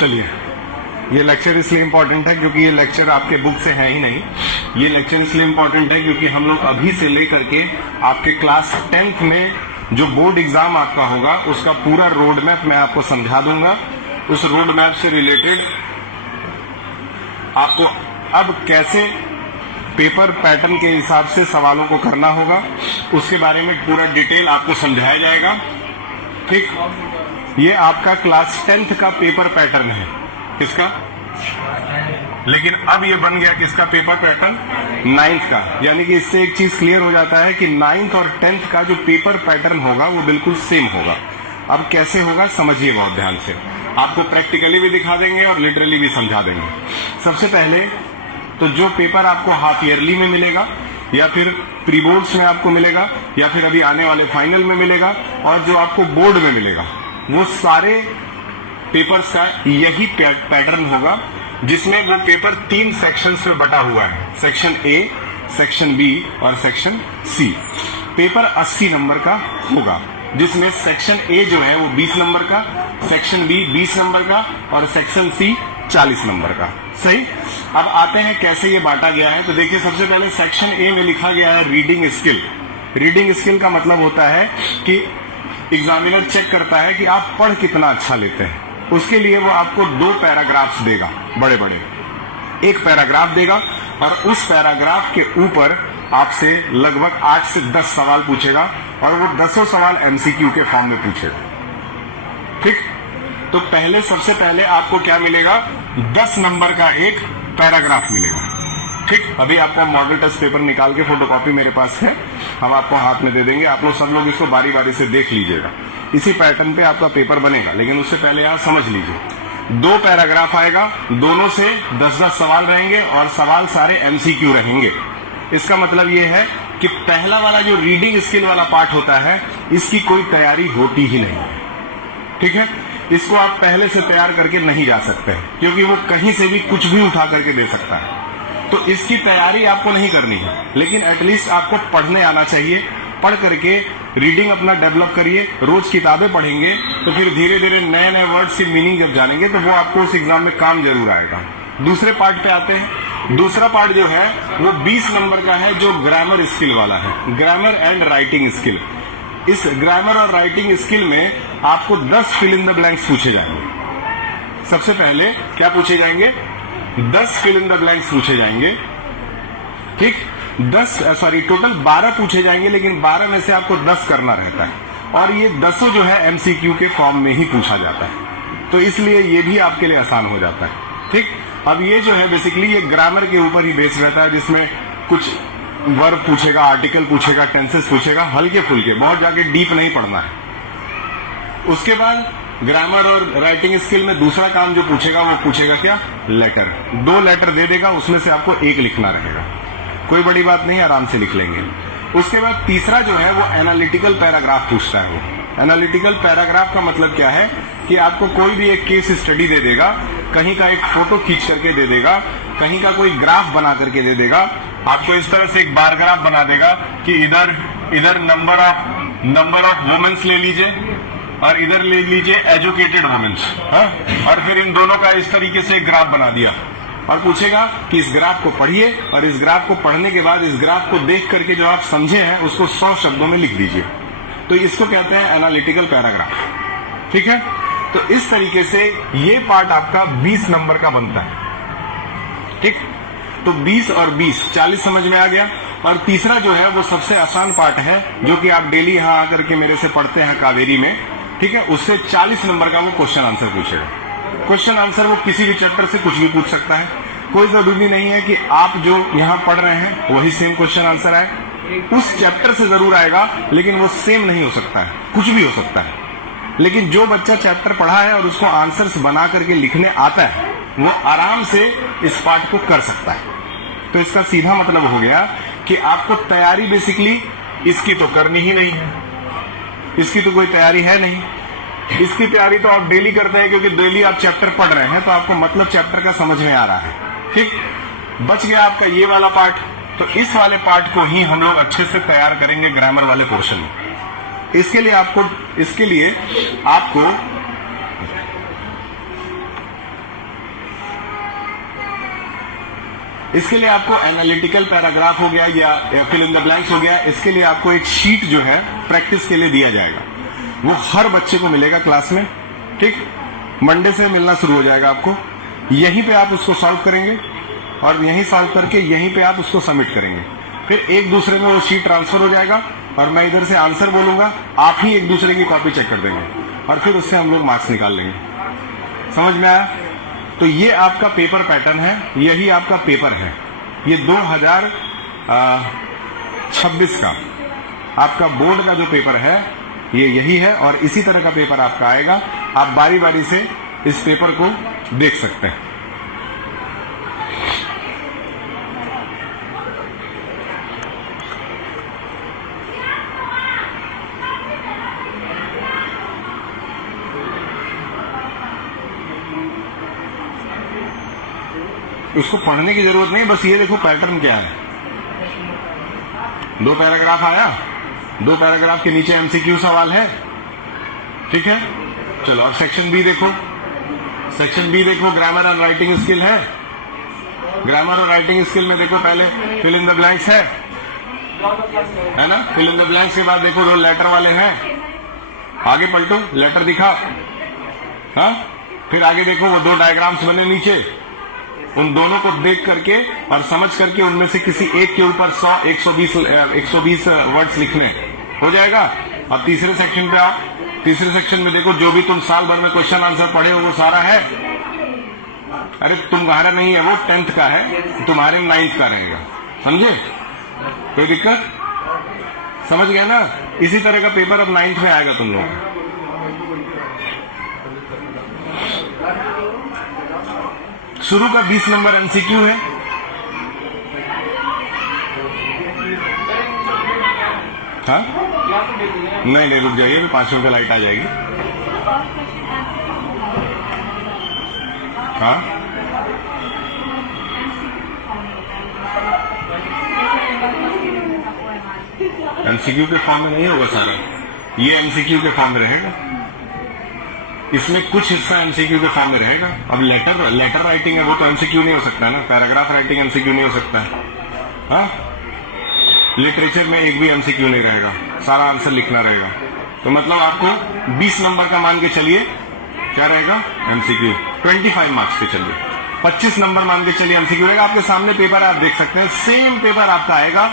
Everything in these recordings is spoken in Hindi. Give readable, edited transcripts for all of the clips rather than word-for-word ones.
चलिए, ये लेक्चर इसलिए इम्पोर्टेंट है क्योंकि ये लेक्चर आपके बुक से है ही नहीं। ये लेक्चर इसलिए इम्पोर्टेंट है क्योंकि हम लोग अभी से लेकर के आपके क्लास 10th में जो बोर्ड एग्जाम आपका होगा उसका पूरा रोड मैप मैं आपको समझा दूंगा। उस रोड मैप से रिलेटेड आपको अब कैसे पेपर पैटर्न के हिसाब से सवालों को करना होगा उसके बारे में पूरा डिटेल आपको समझाया जाएगा। ठीक, ये आपका क्लास 10th का पेपर पैटर्न है। किसका? लेकिन अब ये बन गया किसका पेपर पैटर्न? 9th का। यानी कि इससे एक चीज क्लियर हो जाता है कि 9th और 10th का जो पेपर पैटर्न होगा वो बिल्कुल सेम होगा। अब कैसे होगा समझिए बहुत ध्यान से। आपको प्रैक्टिकली भी दिखा देंगे और लिटरली भी समझा देंगे। सबसे पहले तो जो पेपर आपको हाफ ईयरली में मिलेगा या फिर प्री बोर्ड्स में आपको मिलेगा या फिर अभी आने वाले फाइनल में मिलेगा और जो आपको बोर्ड में मिलेगा, वो सारे पेपर्स का यही पैटर्न होगा जिसमें वो पेपर 3 सेक्शंस में बटा हुआ है, सेक्शन ए, सेक्शन बी और सेक्शन सी। पेपर 80 नंबर का होगा जिसमें सेक्शन ए जो है वो 20 नंबर का, सेक्शन बी 20 नंबर का और सेक्शन सी 40 नंबर का। सही। अब आते हैं कैसे ये बांटा गया है। तो देखिए, सबसे पहले सेक्शन ए में लिखा गया है रीडिंग स्किल। रीडिंग स्किल का मतलब होता है कि एग्जामिनर चेक करता है कि आप पढ़ कितना अच्छा लेते हैं। उसके लिए वो आपको 2 पैराग्राफ्स देगा, बड़े बड़े। एक पैराग्राफ देगा और उस पैराग्राफ के ऊपर आपसे लगभग 8 से 10 सवाल पूछेगा और वो 10 सवाल एमसीक्यू के फॉर्म में पूछेगा। ठीक, तो पहले सबसे पहले आपको क्या मिलेगा? 10 नंबर का एक पैराग्राफ मिलेगा। ठीक, अभी आपको मॉडल टेस्ट पेपर निकाल के फोटोकॉपी मेरे पास है, हम आपको हाथ में दे देंगे। आप लोग सब लोग इसको बारी बारी से देख लीजिएगा। इसी पैटर्न पे आपका पेपर बनेगा, लेकिन उससे पहले आप समझ लीजिए। 2 पैराग्राफ आएगा, दोनों से 10-10 सवाल रहेंगे और सवाल सारे एमसीक्यू रहेंगे। इसका मतलब ये है कि पहला वाला जो रीडिंग स्किल वाला पार्ट होता है, इसकी कोई तैयारी होती ही नहीं। ठीक है, इसको आप पहले से तैयार करके नहीं जा सकते क्योंकि वो कहीं से भी कुछ भी उठा करके दे सकता है। तो इसकी तैयारी आपको नहीं करनी है, लेकिन एटलीस्ट आपको पढ़ने आना चाहिए। पढ़ करके रीडिंग अपना डेवलप करिए। रोज किताबें पढ़ेंगे तो फिर धीरे धीरे नए नए वर्ड्स की मीनिंग जब जानेंगे तो वो आपको उस एग्जाम में काम जरूर आएगा। दूसरे पार्ट पे आते हैं। दूसरा पार्ट जो है वो 20 नंबर का है, जो ग्रामर स्किल वाला है, ग्रामर एंड राइटिंग स्किल। इस ग्रामर और राइटिंग स्किल में आपको 10 फिल इन द ब्लैंक्स पूछे जाएंगे। सबसे पहले क्या पूछे जाएंगे? 10 फिल इन द ब्लैंक्स पूछे जाएंगे। ठीक, टोटल 12 पूछे जाएंगे, लेकिन 12 में से आपको 10 करना रहता है और ये 10 जो है एमसीक्यू के फॉर्म में ही पूछा जाता है, तो इसलिए ये भी आपके लिए आसान हो जाता है। ठीक, अब ये जो है बेसिकली ये ग्रामर के ऊपर ही बेस्ड रहता है, जिसमें कुछ वर्ब पूछेगा, आर्टिकल पूछेगा, टेंसेस पूछेगा, हल्के फुल्के, बहुत जाके डीप नहीं पढ़ना है। उसके बाद ग्रामर और राइटिंग स्किल में दूसरा काम जो पूछेगा वो पूछेगा क्या? लेटर। 2 लेटर दे देगा, उसमें से आपको 1 लिखना रहेगा। कोई बड़ी बात नहीं, आराम से लिख लेंगे। उसके बाद तीसरा जो है वो एनालिटिकल पैराग्राफ पूछता है। वो एनालिटिकल पैराग्राफ का मतलब क्या है कि आपको कोई भी एक केस स्टडी दे देगा, कहीं का एक फोटो खींच करके दे देगा, कहीं का कोई ग्राफ बना करके दे देगा, आपको इस तरह से एक बार ग्राफ बना देगा कि इधर नंबर ऑफ वुमेन्स ले लीजिए और इधर ले लीजिए एजुकेटेड वुमेन्स, और फिर इन दोनों का इस तरीके से ग्राफ बना दिया और पूछेगा कि इस ग्राफ को पढ़िए और इस ग्राफ को पढ़ने के बाद इस ग्राफ को देख करके जो आप समझे हैं उसको 100 शब्दों में लिख दीजिए। तो इसको कहते हैं एनालिटिकल पैराग्राफ। ठीक है, तो इस तरीके से ये पार्ट आपका 20 नंबर का बनता है। ठीक, तो 20 और 20 40 समझ में आ गया। और तीसरा जो है वो सबसे आसान पार्ट है, जो कि आप डेली यहाँ आकर के मेरे से पढ़ते हैं कावेरी में। ठीक है, उससे 40 नंबर का वो क्वेश्चन आंसर पूछेगा। क्वेश्चन आंसर वो किसी भी चैप्टर से कुछ भी पूछ सकता है। कोई जरूरी नहीं है कि आप जो यहाँ पढ़ रहे हैं वही सेम क्वेश्चन आंसर आए। उस चैप्टर से जरूर आएगा, लेकिन वो सेम नहीं हो सकता है, कुछ भी हो सकता है। लेकिन जो बच्चा चैप्टर पढ़ा है और उसको आंसर्स बना करके लिखने आता है, वो आराम से इस पार्ट को कर सकता है। तो इसका सीधा मतलब हो गया कि आपको तैयारी बेसिकली इसकी तो करनी ही नहीं है, इसकी तो कोई तैयारी है नहीं। इसकी तैयारी तो आप डेली करते हैं क्योंकि डेली आप चैप्टर पढ़ रहे हैं, तो आपको मतलब चैप्टर का समझ में आ रहा है। ठीक, बच गया आपका ये वाला पार्ट। तो इस वाले पार्ट को ही हम लोग अच्छे से तैयार करेंगे ग्रामर वाले पोर्शन में। इसके लिए आपको इसके लिए आपको एनालिटिकल पैराग्राफ हो गया या फिल इन द ब्लैंक्स हो गया, इसके लिए आपको एक शीट जो है प्रैक्टिस के लिए दिया जाएगा, वो हर बच्चे को मिलेगा क्लास में। ठीक, मंडे से मिलना शुरू हो जाएगा आपको। यहीं पे आप उसको सॉल्व करेंगे और यहीं सॉल्व करके यहीं पे आप उसको सबमिट करेंगे। फिर एक दूसरे में वो शीट ट्रांसफर हो जाएगा और मैं इधर से आंसर बोलूंगा, आप ही एक दूसरे की कॉपी चेक कर देंगे और फिर उससे हम लोग मार्क्स निकाल लेंगे। समझ में आया? तो ये आपका पेपर पैटर्न है, यही आपका पेपर है। ये 2026 का आपका बोर्ड का जो पेपर है ये यही है और इसी तरह का पेपर आपका आएगा। आप बारी बारी से इस पेपर को देख सकते हैं। उसको पढ़ने की जरूरत नहीं, बस ये देखो पैटर्न क्या है। 2 पैराग्राफ आया, 2 पैराग्राफ के नीचे एमसीक्यू सवाल है। ठीक है, चलो अब सेक्शन बी देखो। सेक्शन बी देखो, ग्रामर एंड राइटिंग स्किल है। ग्रामर और राइटिंग स्किल में देखो पहले फिल इन द ब्लैंक्स है ना। फिल इन द ब्लैंक्स के बाद देखो रोल लेटर वाले हैं, आगे पलटो, लेटर दिखा। हाँ, फिर आगे देखो वो 2 डायग्राम्स बने नीचे, उन दोनों को देख करके और समझ करके उनमें से किसी एक के ऊपर 120 वर्ड्स लिखने हो जाएगा। अब तीसरे सेक्शन पे आओ। तीसरे सेक्शन में देखो जो भी तुम साल भर में क्वेश्चन आंसर पढ़े हो वो सारा है। अरे तुम्हारा नहीं है, वो 10th का है, तुम्हारे 9th का रहेगा। समझे? कोई दिक्कत? समझ गया ना? इसी तरह का पेपर अब 9th में आएगा तुम लोग। शुरू का 20 नंबर एमसीक्यू है। हाँ, नहीं रुक जाइए, 5 रुपये लाइट आ जाएगी। हाँ, एमसीक्यू के फॉर्म में नहीं होगा सारा, ये एमसीक्यू के फॉर्म में रहेगा। इसमें कुछ हिस्सा एमसीक्यू के फॉर्म में रहेगा। अब लेटर राइटिंग है, वो तो एमसीक्यू नहीं हो सकता है ना। पैराग्राफ राइटिंग एमसीक्यू नहीं हो सकता है। हाँ, लिटरेचर में एक भी एमसीक्यू नहीं रहेगा, सारा आंसर लिखना रहेगा। तो मतलब आपको 20 नंबर का मान के चलिए, क्या रहेगा? एमसीक्यू। 25 मार्क्स पे चलिए, 25 नंबर मान के चलिए एमसीक्यू रहेगा। आपके सामने पेपर आप देख सकते हैं, सेम पेपर आपका आएगा।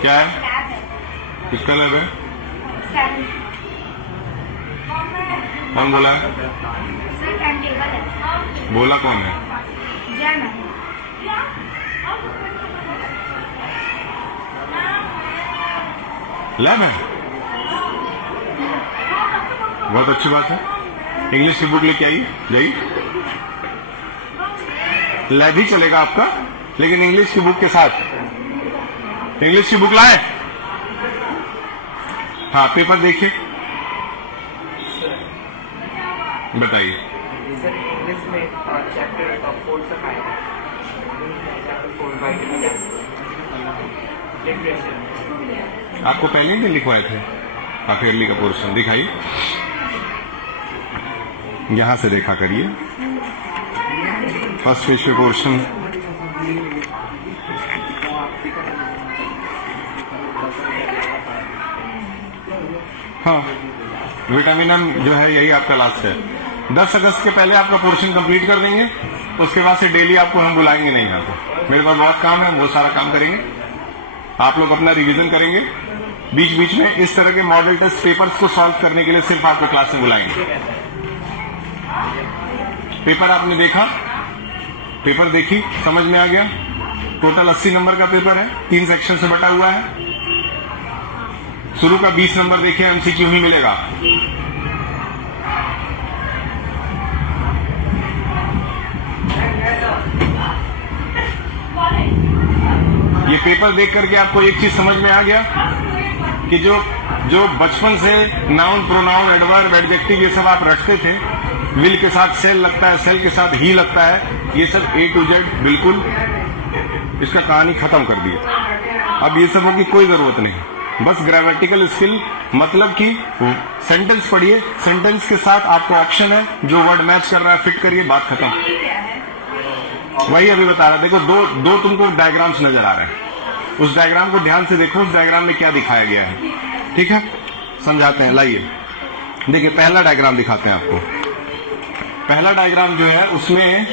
क्या है? किसका लैब है? कौन बोला है? बोला कौन है? लैब है, बहुत अच्छी बात है। इंग्लिश की बुक लेके आइए, जाइए। लैब ही चलेगा आपका, लेकिन इंग्लिश की बुक के साथ। इंग्लिश की बुक लाए? हाँ, पेपर देखिए, बताइए। सर, इंग्लिश में चैप्टर 4 तक आएगा। चैप्टर 4 लिटरेचर आपको पहले ही लिखवाए थे अफेयरली का पोर्शन, दिखाइए। यहां से देखा करिए, फर्स्ट पेज पे पोर्शन। हाँ, विटामिन एम जो है यही आपका लास्ट है। 10 अगस्त के पहले आपका पोर्शन कंप्लीट कर देंगे, उसके बाद से डेली आपको हम बुलाएंगे नहीं। यहाँ पे मेरे पास बहुत काम है, वो सारा काम करेंगे। आप लोग अपना रिवीजन करेंगे, बीच बीच में इस तरह के मॉडल टेस्ट पेपर्स को सॉल्व करने के लिए सिर्फ आपको क्लास में बुलाएंगे। पेपर आपने देखा, पेपर देखी, समझ में आ गया। टोटल 80 नंबर का पेपर है, 3 सेक्शन से बटा हुआ है। शुरू का 20 नंबर देखिए, एमसीक्यू ही मिलेगा। ये पेपर देख करके आपको एक चीज समझ में आ गया कि जो बचपन से नाउन, प्रोनाउन, एडवर्ब, एडजेक्टिव ये सब आप रखते थे, विल के साथ सेल लगता है, सेल के साथ ही लगता है, ये सब A to Z बिल्कुल इसका कहानी खत्म कर दी। अब ये सबों की कोई जरूरत नहीं, बस ग्रामेटिकल स्किल, मतलब कि सेंटेंस पढ़िए, सेंटेंस के साथ आपका ऑप्शन है, जो वर्ड मैच कर रहा है फिट करिए, बात खत्म। वही अभी बता रहा, देखो दो तुमको डायग्राम्स नजर आ रहे हैं, उस डायग्राम को ध्यान से देखो, उस डायग्राम में क्या दिखाया गया है, ठीक है, समझाते हैं। लाइए देखिए, पहला डायग्राम दिखाते हैं आपको। पहला डायग्राम जो है उसमें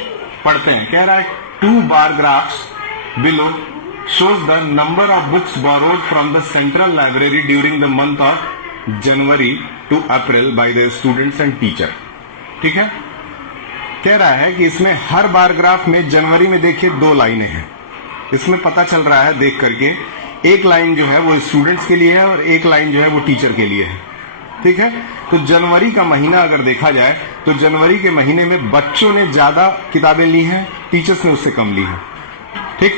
पढ़ते हैं, कह रहा है 2 बार graphs below shows the number of books borrowed from the central library during the month of January to April by the students and teacher। ठीक है, कह रहा है कि इसमें हर बार ग्राफ में जनवरी में देखिए 2 लाइनें हैं, इसमें पता चल रहा है देख करके, एक लाइन जो है वो स्टूडेंट्स के लिए है और एक लाइन जो है वो टीचर के लिए है। ठीक है, तो जनवरी का महीना अगर देखा जाए तो जनवरी के महीने में बच्चों ने ज्यादा किताबें ली हैं, टीचर्स ने उससे कम ली हैं। ठीक,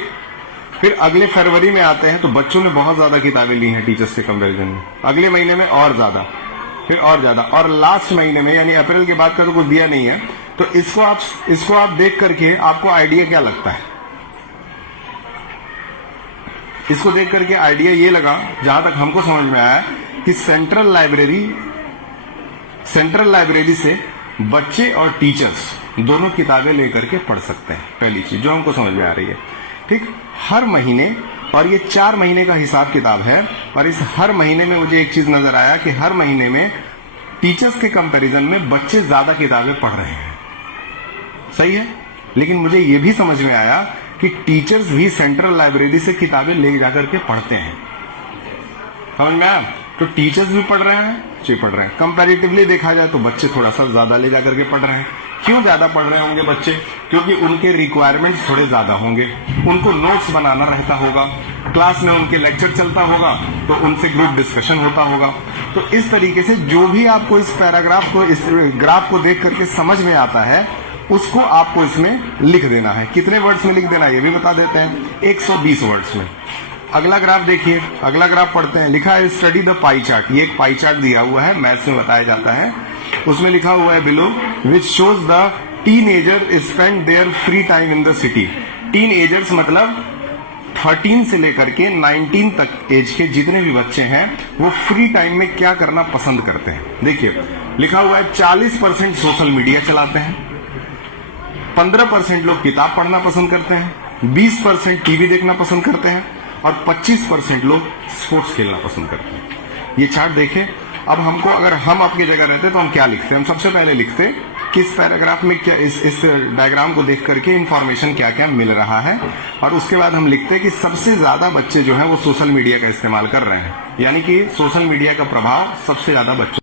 फिर अगले फरवरी में आते हैं तो बच्चों ने बहुत ज्यादा किताबें ली हैं टीचर्स के कंपैरिजन में, अगले महीने में और ज्यादा, फिर और ज्यादा, और लास्ट महीने में यानी अप्रैल के बाद का तो कुछ दिया नहीं है। तो इसको आप देख करके आपको आइडिया क्या लगता है? इसको देख करके आइडिया ये लगा, जहां तक हमको समझ में आया, कि सेंट्रल लाइब्रेरी से बच्चे और टीचर्स दोनों किताबें लेकर के पढ़ सकते हैं। पहली चीज जो हमको समझ में आ रही है, ठीक, हर महीने, और ये 4 महीने का हिसाब किताब है, और इस हर महीने में मुझे एक चीज नजर आया कि हर महीने में टीचर्स के कंपैरिजन में बच्चे ज्यादा किताबें पढ़ रहे हैं। सही है, लेकिन मुझे ये भी समझ में आया कि टीचर्स भी सेंट्रल लाइब्रेरी से किताबें ले जाकर के पढ़ते हैं। समझ में आया? तो टीचर्स भी पढ़ रहे हैं, बच्चे पढ़ रहे हैं। कंपैरेटिवली देखा जाए तो बच्चे थोड़ा सा ज्यादा ले जाकर के पढ़ रहे हैं। क्यों ज्यादा पढ़ रहे होंगे बच्चे? क्योंकि उनके रिक्वायरमेंट्स थोड़े ज्यादा होंगे, उनको नोट्स बनाना रहता होगा, क्लास में उनके लेक्चर चलता होगा तो उनसे ग्रुप डिस्कशन होता होगा। तो इस तरीके से जो भी आपको इस पैराग्राफ को, इस ग्राफ को देख करके समझ में आता है, उसको आपको इसमें लिख देना है। कितने वर्ड्स में लिख देना है ये भी बता देते हैं, 120 वर्ड्स में। अगला ग्राफ देखिए, अगला ग्राफ पढ़ते हैं। लिखा है स्टडी द पाई चार्ट। ये एक पाई चार्ट दिया हुआ है, मैथ्स में बताया जाता है। उसमें लिखा हुआ है below which shows the teenager spend there free time in the city. Teenagers मतलब 13 से लेकर के 19 तक एज के जितने भी बच्चे हैं वो फ्री टाइम में क्या करना पसंद करते हैं। देखिए लिखा हुआ है 40% सोशल मीडिया चलाते हैं, 15% लोग किताब पढ़ना पसंद करते हैं, 20% टीवी देखना पसंद करते हैं और 25% लोग स्पोर्ट्स खेलना पसंद करते हैं। ये चार्ट देखें। अब हमको, अगर हम आपकी जगह रहते तो हम क्या लिखते? हम सबसे पहले लिखते किस पैराग्राफ में क्या, इस डायग्राम को देख करके इंफॉर्मेशन क्या क्या मिल रहा है, और उसके बाद हम लिखते कि सबसे ज्यादा बच्चे जो हैं वो सोशल मीडिया का इस्तेमाल कर रहे हैं, यानी कि सोशल मीडिया का प्रभाव सबसे ज्यादा बच्चों